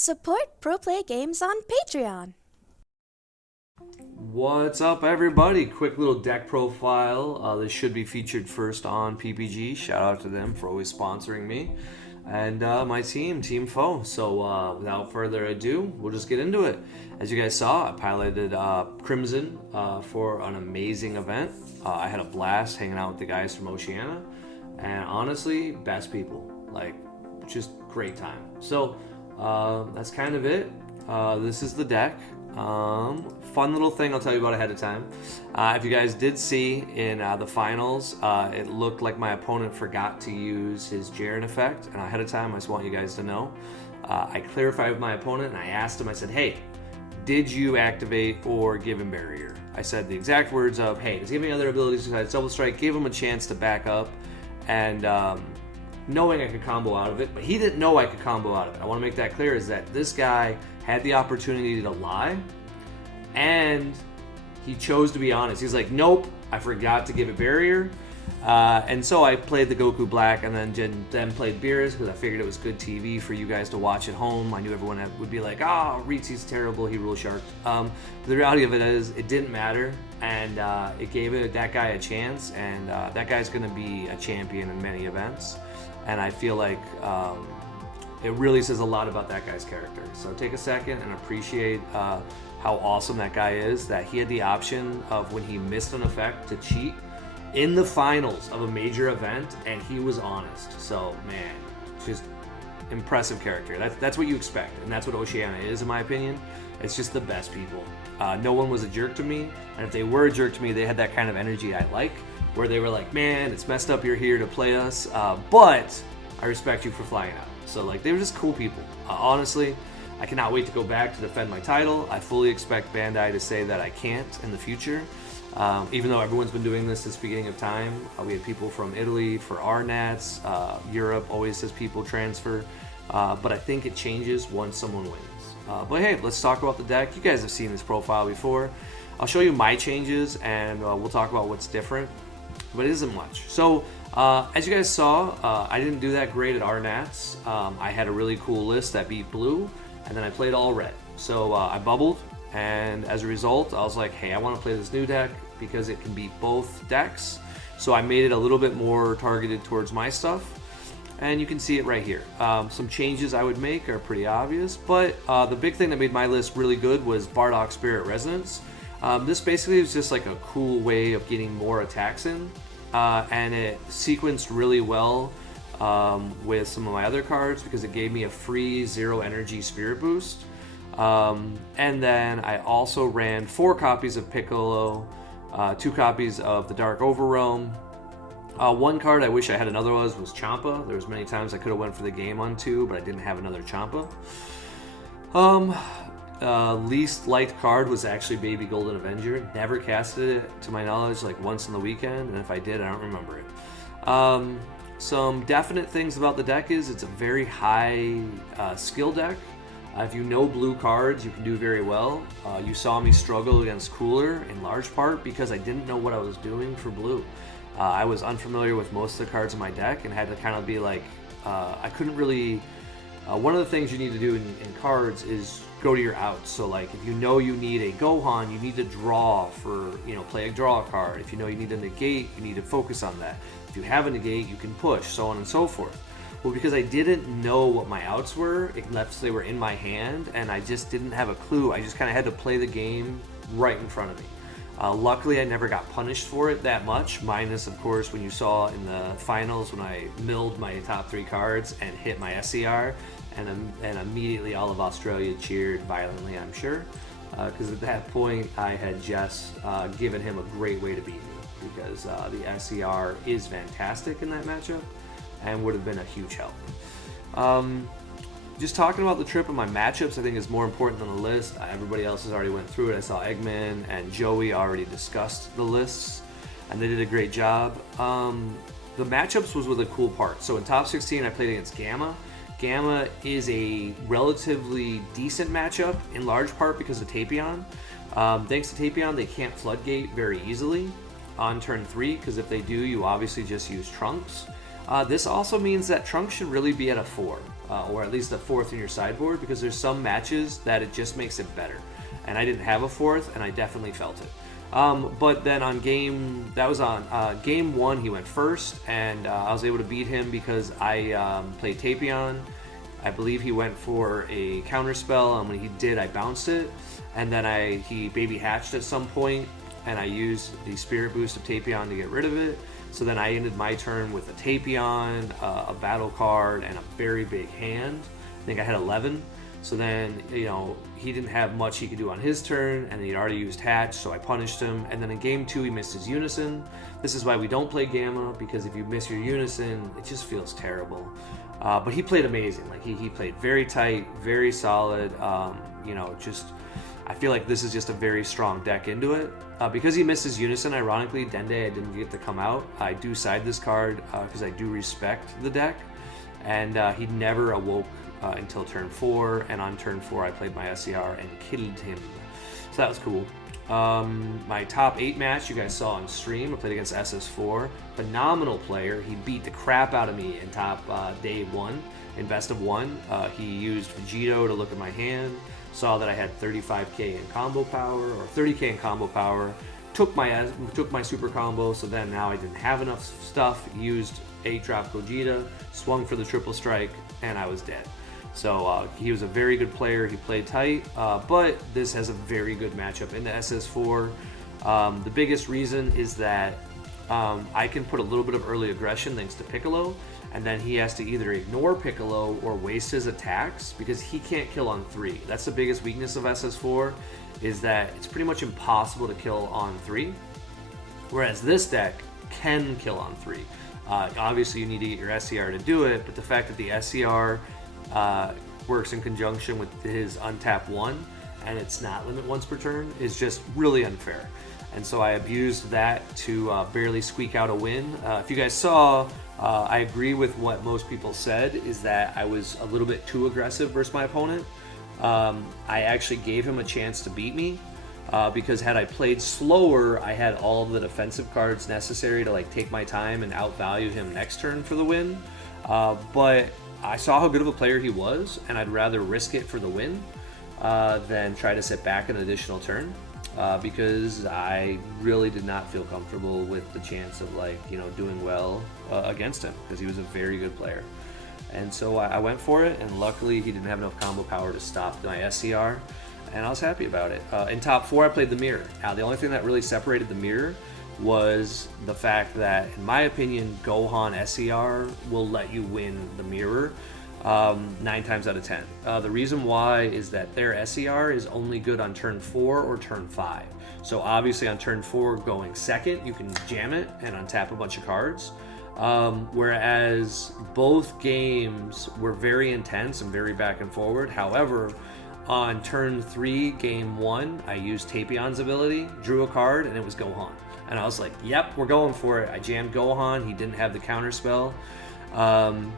Support Pro Play Games on Patreon. What's up, everybody? Quick little deck profile. This should be featured first on PPG. Shout out to them for always sponsoring me and my team, Team Foe. So without further ado, we'll just get into it. As you guys saw, I piloted Crimson for an amazing event. I had a blast hanging out with the guys from Oceania, and honestly, best people. Like, just great time. So that's kind of it. This is the deck. Fun little thing I'll tell you about ahead of time. If you guys did see in the finals, it looked like my opponent forgot to use his Jaren effect, and ahead of time I just want you guys to know. I clarified with my opponent and I asked him, I said, hey, did you activate or give him barrier? I said the exact words of, hey, does he have any other abilities besides double strike? Give him a chance to back up, and knowing I could combo out of it, but he didn't know I could combo out of it. I want to make that clear, is that this guy had the opportunity to lie, and he chose to be honest. He's like, nope, I forgot to give it barrier. And so I played the Goku Black and then played Beerus because I figured it was good TV for you guys to watch at home. I knew everyone would be like, oh, Rietze's terrible, he rule shark. The reality of it is, it didn't matter, and it gave that guy a chance, and that guy's going to be a champion in many events. And I feel like it really says a lot about that guy's character. So take a second and appreciate how awesome that guy is, that he had the option of, when he missed an effect, to cheat in the finals of a major event, and he was honest. So, man, just impressive character. That's what you expect, and that's what Oceania is, in my opinion. It's just the best people. No one was a jerk to me, and if they were a jerk to me, they had that kind of energy I like, where they were like, man, it's messed up you're here to play us, but I respect you for flying out. So, like, they were just cool people. Honestly, I cannot wait to go back to defend my title. I fully expect Bandai to say that I can't in the future. Even though everyone's been doing this since the beginning of time. We had people from Italy for our Nats. Europe always says people transfer. But I think it changes once someone wins. But hey, let's talk about the deck. You guys have seen this profile before. I'll show you my changes, and we'll talk about what's different. But it isn't much. So, as you guys saw, I didn't do that great at our Nats. I had a really cool list that beat blue, and then I played all red. So I bubbled, and as a result, I was like, hey, I want to play this new deck because it can beat both decks. So I made it a little bit more targeted towards my stuff, and you can see it right here. Some changes I would make are pretty obvious, but the big thing that made my list really good was Bardock Spirit Resonance. This basically is just like a cool way of getting more attacks in, and it sequenced really well with some of my other cards because it gave me a free 0 energy spirit boost. And then I also ran 4 copies of Piccolo, 2 copies of the Dark Overrealm. One card I wish I had another was Champa. There was many times I could have went for the game on 2, but I didn't have another Champa. Least liked card was actually Baby Golden Avenger. Never casted it, to my knowledge, like once in the weekend, and if I did, I don't remember it. Some definite things about the deck is it's a very high skill deck. If you know blue cards, you can do very well. You saw me struggle against Cooler in large part because I didn't know what I was doing for blue. I was unfamiliar with most of the cards in my deck and had to kind of be like, I couldn't really... one of the things you need to do in cards is go to your outs. So, like, if you know you need a Gohan, you need to draw for, play a draw card. If you know you need a negate, you need to focus on that. If you have a negate, you can push, so on and so forth. Well, because I didn't know what my outs were, unless they were in my hand, and I just didn't have a clue, I just kind of had to play the game right in front of me. Luckily, I never got punished for it that much, minus, of course, when you saw in the finals when I milled my top 3 cards and hit my SCR, and immediately all of Australia cheered violently, I'm sure, because at that point I had just given him a great way to beat me, because the SCR is fantastic in that matchup and would have been a huge help. Just talking about the trip and my matchups, I think is more important than the list. Everybody else has already went through it. I saw Eggman and Joey already discussed the lists, and they did a great job. The matchups was with a cool part. So in top 16, I played against Gamma. Gamma is a relatively decent matchup, in large part because of Tapion. Thanks to Tapion, they can't Floodgate very easily on turn 3, because if they do, you obviously just use Trunks. This also means that Trunks should really be at a 4, or at least a 4th in your sideboard, because there's some matches that it just makes it better. And I didn't have a 4th, and I definitely felt it. But then on game 1, he went first, and I was able to beat him because I played Tapion. I believe he went for a counter spell, and when he did, I bounced it, and then he baby hatched at some point, and I used the Spirit Boost of Tapion to get rid of it. So then I ended my turn with a Tapion, a battle card, and a very big hand. I think I had 11. So then, he didn't have much he could do on his turn, and he'd already used Hatch, so I punished him. And then in game 2, he missed his Unison. This is why we don't play Gamma, because if you miss your Unison, it just feels terrible. But he played amazing. Like he played very tight, very solid. I feel like this is just a very strong deck into it. Because he missed his Unison, ironically, Dende I didn't get to come out. I do side this card because I do respect the deck. And he never awoke until turn 4, and on turn 4 I played my SCR and killed him. So that was cool. My top 8 match you guys saw on stream. I played against SS4. Phenomenal player. He beat the crap out of me in top day 1, in best of 1. He used Vegito to look at my hand, saw that I had 35k in combo power, or 30k in combo power, took my super combo, so then now I didn't have enough stuff, used 8-drop Gogeta, swung for the triple strike, and I was dead. So he was a very good player. He played tight, but this has a very good matchup into SS4. The biggest reason is that I can put a little bit of early aggression thanks to Piccolo, and then he has to either ignore Piccolo or waste his attacks because he can't kill on 3. That's the biggest weakness of SS4, is that it's pretty much impossible to kill on 3, whereas this deck can kill on 3. Obviously you need to get your SCR to do it, but the fact that the SCR works in conjunction with his untap 1 and it's not limit once per turn is just really unfair. And so I abused that to barely squeak out a win. If you guys saw, I agree with what most people said, is that I was a little bit too aggressive versus my opponent. I actually gave him a chance to beat me because had I played slower, I had all of the defensive cards necessary to take my time and outvalue him next turn for the win. But I saw how good of a player he was, and I'd rather risk it for the win than try to sit back an additional turn. Because I really did not feel comfortable with the chance of doing well against him, because he was a very good player. And so I went for it, and luckily he didn't have enough combo power to stop my SCR, and I was happy about it. In top 4 I played the mirror. Now the only thing that really separated the mirror was the fact that, in my opinion, Gohan SCR will let you win the mirror 9 times out of 10. The reason why is that their SCR is only good on turn 4 or turn 5. So obviously on turn 4 going second, you can jam it and untap a bunch of cards. Whereas both games were very intense and very back and forward. However, on turn 3, game 1, I used Tapion's ability, drew a card, and it was Gohan. And I was like, yep, we're going for it. I jammed Gohan. He didn't have the counter spell. And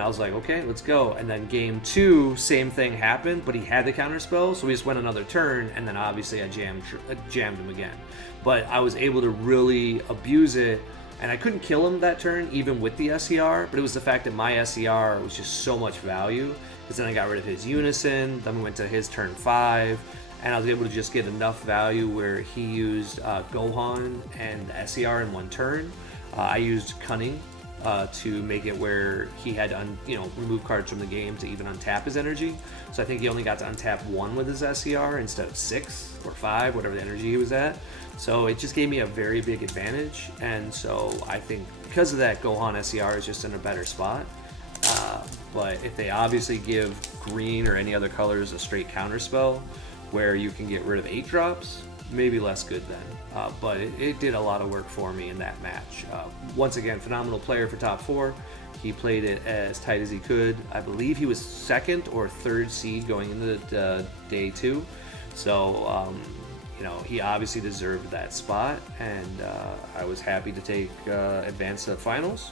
I was like, okay, let's go. And then game 2, same thing happened, but he had the counter spell, so we just went another turn, and then obviously I jammed him again. But I was able to really abuse it, and I couldn't kill him that turn, even with the SCR, but it was the fact that my SCR was just so much value, because then I got rid of his Unison, then we went to his turn 5, and I was able to just get enough value where he used Gohan and the SCR in one turn. I used Cunning to make it where he had to remove cards from the game to even untap his energy. So I think he only got to untap 1 with his SCR instead of 6 or 5, whatever the energy he was at. So it just gave me a very big advantage, and so I think because of that, Gohan SCR is just in a better spot. But if they obviously give green or any other colors a straight counter spell where you can get rid of 8 drops, maybe less good then. But it did a lot of work for me in that match. Once again, phenomenal player for top 4. He played it as tight as he could. I believe he was 2nd or 3rd seed going into day 2. So, he obviously deserved that spot, and I was happy to take advance to the finals.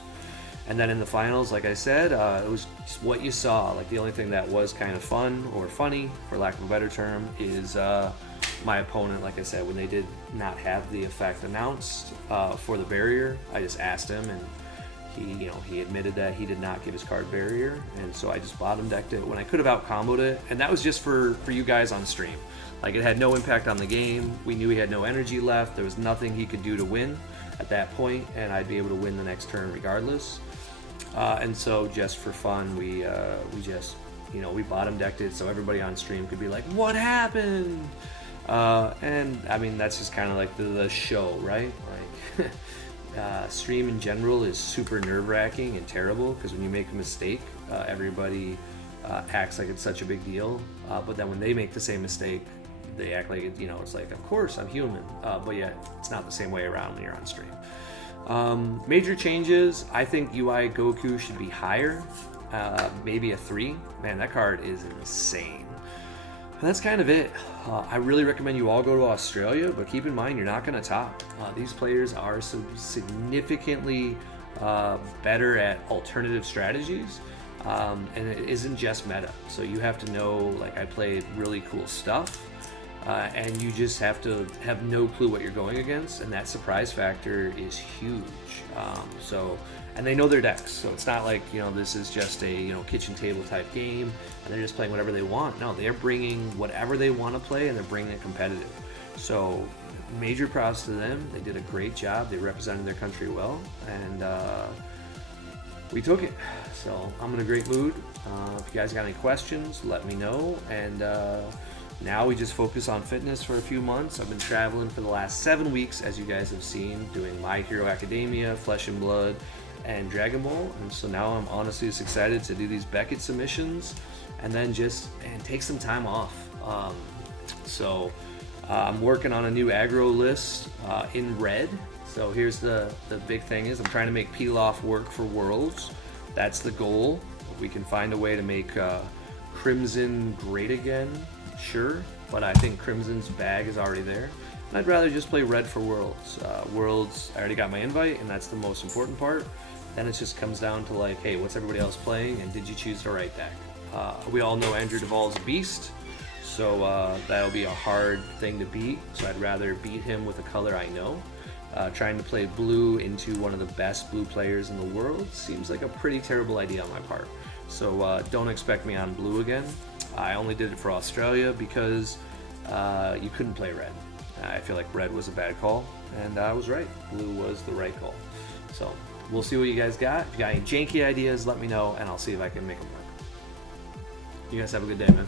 And then in the finals, like I said, it was just what you saw. The only thing that was kind of fun or funny, for lack of a better term, is my opponent, like I said, when they did not have the effect announced for the barrier, I just asked him, and he admitted that he did not get his card barrier, and so I just bottom decked it when I could have out comboed it, and that was just for you guys on stream. Like, it had no impact on the game. We knew he had no energy left. There was nothing he could do to win at that point, and I'd be able to win the next turn regardless. And so just for fun, we just, we bottom decked it so everybody on stream could be like, what happened? And I mean, that's just kind of like the show, right? Like, stream in general is super nerve-wracking and terrible because when you make a mistake, everybody acts like it's such a big deal. But then when they make the same mistake, they act like it's like, of course, I'm human. But yeah, it's not the same way around when you're on stream. Major changes, I think UI Goku should be higher, maybe a 3. Man, that card is insane. And that's kind of it. I really recommend you all go to Australia, but keep in mind you're not going to top. These players are significantly better at alternative strategies, and it isn't just meta. So you have to know, like, I played really cool stuff. And you just have to have no clue what you're going against, and that surprise factor is huge. And they know their decks, so it's not like this is just a kitchen table type game, and they're just playing whatever they want. No, they're bringing whatever they want to play, and they're bringing it competitive. So major props to them. They did a great job. They represented their country well, and we took it. So I'm in a great mood. If you guys got any questions, let me know. And now we just focus on fitness for a few months. I've been traveling for the last 7 weeks, as you guys have seen, doing My Hero Academia, Flesh and Blood, and Dragon Ball. And so now I'm honestly just excited to do these Beckett submissions and then take some time off. I'm working on a new aggro list in red. So here's the big thing is I'm trying to make Pilaf work for Worlds. That's the goal. If we can find a way to make Crimson great again, sure, but I think Crimson's bag is already there. And I'd rather just play red for Worlds. Worlds, I already got my invite, and that's the most important part. Then it just comes down to like, hey, what's everybody else playing, and did you choose the right deck? We all know Andrew Duvall's a beast, so that'll be a hard thing to beat. So I'd rather beat him with a color I know. Trying to play blue into one of the best blue players in the world seems like a pretty terrible idea on my part. So don't expect me on blue again. I only did it for Australia because you couldn't play red. I feel like red was a bad call, and I was right. Blue was the right call. So we'll see what you guys got. If you got any janky ideas, let me know, and I'll see if I can make them work. You guys have a good day, man.